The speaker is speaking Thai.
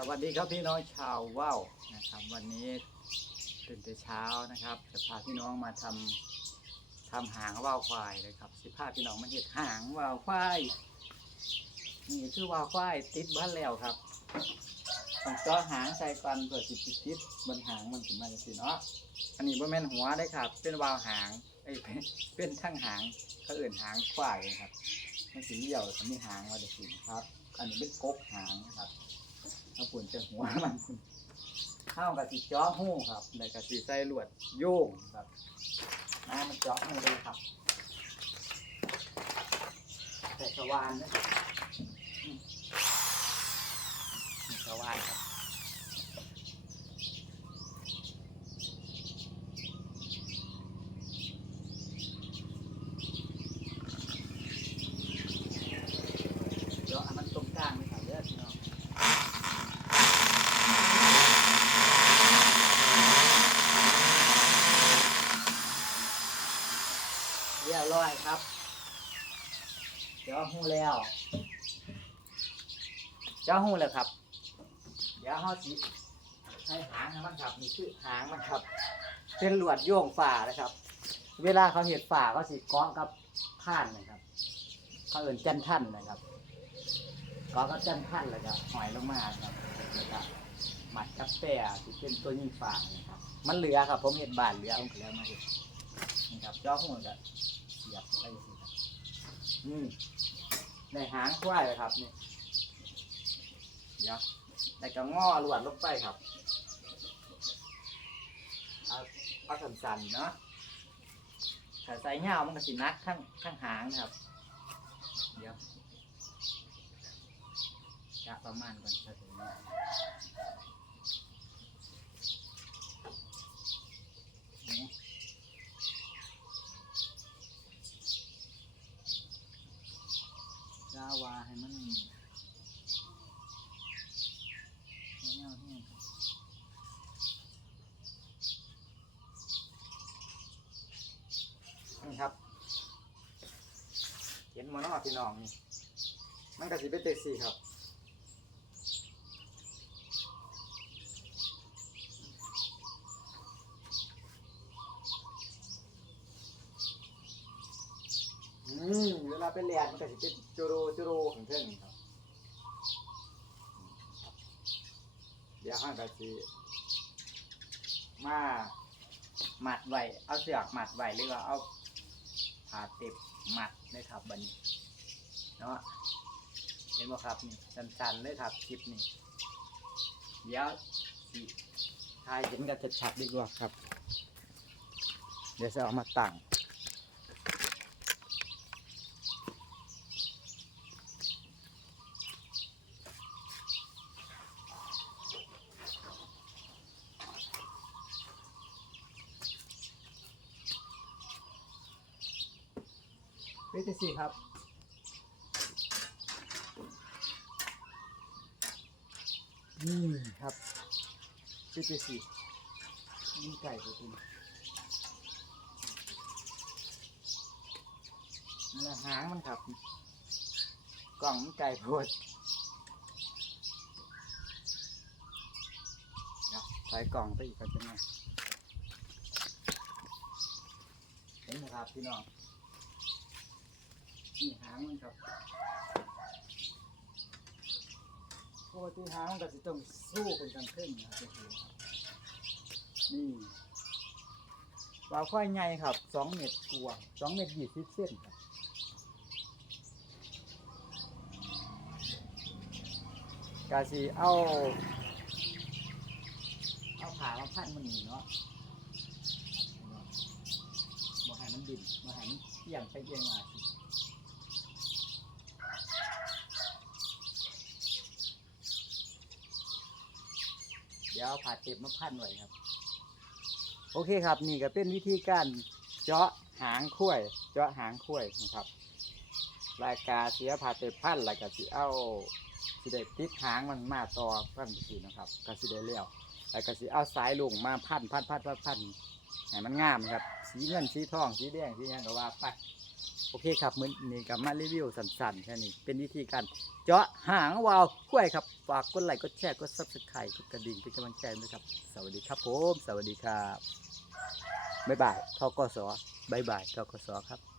สวัสดีครับพี่น้องชาวว่าวนะครับ วันนี้ตื่นแต่เช้านะครับ จะพาพี่น้องมาทำทำหางว่าวควายเลยครับสิพาพี่น้องมาเห็ดหางว่าวควายนี่คือว่าวควายติดบ้านแล้วครับต้องเจาะหางใส่ก่อนเพื่อสิติติดบนหางมันถึงมาจะสิเนาะอันนี้บ่แม่นหัวได้ครับ เป็นว่าวหางเอ้เป็นเป็นทั้งหางเขาเอื่นหางควายนะครับมันสีเหี่ยวแต่มีหางมาเดี๋ยวสิครับ อันนี้เป็นกกหางนะครับ ถ้าปุ่นจะหัวมันข้าวกับสีจ้อหู้ครับแล้วก็สีใส่ลวดโยงครับน้ำมันจ้อหู้เลยครับแต่สว่านนะครับอืมนี่สว่านครับเดี๋ยวเอามันตรงกลางเลยครับเด้อพี่น้อง เรียบร้อยครับ เจ้าหูแล้ว เจ้าหูแล้วครับ เดี๋ยวเขาสิให้หางให้มันครับนี่คือหางมันครับ เป็นหลวดโยงฝ่านะครับ เวลาเขาเห็ดฝ่าเขาสิเกาะกับท่านนะครับเขาเอื่นจันท่านนะครับเกาะกับจันท่านแล้วก็หอยลงมาครับหมัดกับแต่ที่เป็นตัวยิงฝ่านะครับ มันเหลือครับ ผมเห็ดบานเหลือผมก็แล้วมาเห็ดนี่ครับเจ้าหูก็เสียบเข้าไปสิครับอืมในหางควายเลยครับนี่เดี๋ยวแล้วก็ง้อลวดลงไปครับเอาเอาสันๆเนาะถ้าใส่เงามันก็สินักข้างข้างหางนะครับ เดี๋ยวจะประมาณก่อนถ้าถึงนี้นี่ กาวาให้มันเงี้ยวๆนี่นี่ครับ เห็นมันอพี่น้องนี่มันก็สิเป็นเจ็ดสี่ครับอืมเวลาไปเรียนมันก็จะเป็นจูโรจูโรของเพื่อนครับ เดี๋ยวห้างก็สิมาหมัดไว้เอาเสือกหมัดไว้หรือว่าเอา ผ่าเต็บหมัดเลยครับบันนี้เนาะเห็นบ่ครับนี่สั้นๆเลยครับคลิปนี้เดี๋ยวสิถ่ายเห็นกันชัดๆดีกว่าครับ เดี๋ยวจะเอามาตั้ง นจังซี่ครับนี่ครับเป็นจังซี่นี่ไก่ตัวนี้นั่นแหละหางมันครับ กล่องมันไก่โพดเดี๋ยวใส่กล่องไปอีกก็จะไงเห็นไหมครับพี่น้อง นี่หางมันครับปกติหางมันก็จะต้องสู้เป็นกันขึ้นนะครับนี่ปลาควายใหญ่ครับสองเมตรกว่าสองเมตรยี่สิบเซนครับกาสีเอา เอาขามาพันมันหนีเนาะบ่ให้มันดินบ่ให้มันเอียงไปเอียงมาสิ ดี๋ยวเอาผ่าเต็บมาพันไว้ครับ โอเคครับนี่ก็เป็นวิธีการเจาะหางข้วยเจาะหางข้วยนะครับรายการเสียผ่าเต็บพันแล้วก็สิเอาสิได้ติดหางมันมาต่อพันสีนะครับก็สิได้เลี้ยวแล้วก็สิเอาสายลุงมาพันพันพันพันพันให้มันงามครับ สีเงินสีทองสีแดงสีหยังก็ว่าไป โอเคครับมื้อนี้กับมารีวิวสั้นๆแค่นี้เป็นวิธีการเจาะหางวาวกล้วยครับฝากกดไลค์กดแชร์กดซับสไครต์กดกระดิ่งเป็นกำลังใจด้วยครับ สวัสดีครับผม สวัสดีครับบ๊ายบายทกสบ๊ายบายทกสครับ